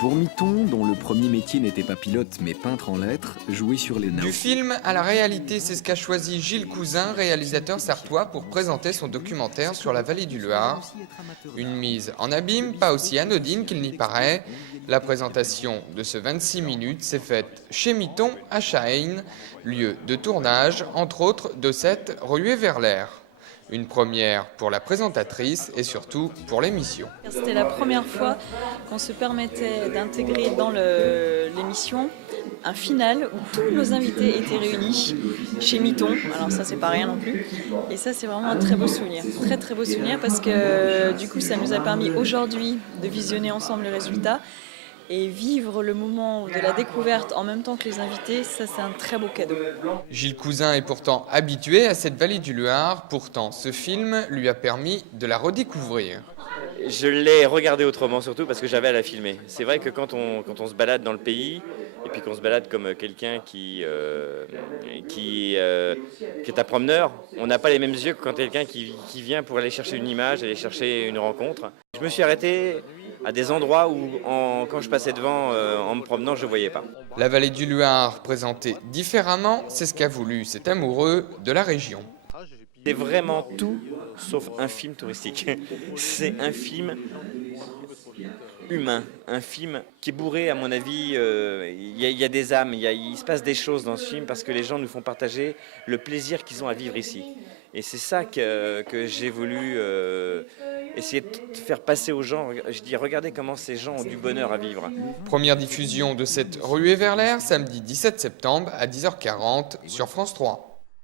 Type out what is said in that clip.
Pour Miton, dont le premier métier n'était pas pilote mais peintre en lettres, jouer sur les nains. Du film à la réalité, c'est ce qu'a choisi Gilles Cousin, réalisateur sartois, pour présenter son documentaire sur la vallée du Loir. Une mise en abîme pas aussi anodine qu'il n'y paraît. La présentation de ce 26 minutes s'est faite chez Miton à Chahaigne, lieu de tournage, entre autres, de cette ruée vers l'air. Une première pour la présentatrice et surtout pour l'émission. C'était la première fois qu'on se permettait d'intégrer dans l'émission un final où tous nos invités étaient réunis chez Miton. Alors ça, c'est pas rien non plus. Et ça, c'est vraiment un très beau souvenir. Très très beau souvenir parce que du coup, ça nous a permis aujourd'hui de visionner ensemble le résultat et vivre le moment de la découverte en même temps que les invités, ça c'est un très beau cadeau. Gilles Cousin est pourtant habitué à cette vallée du Loir, pourtant ce film lui a permis de la redécouvrir. Je l'ai regardé autrement surtout parce que j'avais à la filmer. C'est vrai que quand on se balade dans le pays et puis qu'on se balade comme quelqu'un qui est un promeneur, on n'a pas les mêmes yeux que quand quelqu'un qui vient pour aller chercher une image, aller chercher une rencontre. Je me suis arrêté à des endroits où, quand je passais devant, en me promenant, je ne voyais pas. La vallée du Loir, présentée différemment, c'est ce qu'a voulu cet amoureux de la région. C'est vraiment tout sauf un film touristique. C'est un film humain, un film qui est bourré, à mon avis. Il y a des âmes, il se passe des choses dans ce film parce que les gens nous font partager le plaisir qu'ils ont à vivre ici. Et c'est ça que j'ai voulu essayer de faire passer aux gens. Je dis, regardez comment ces gens ont du bonheur à vivre. Première diffusion de cette ruée vers l'air, samedi 17 septembre à 10h40 sur France 3.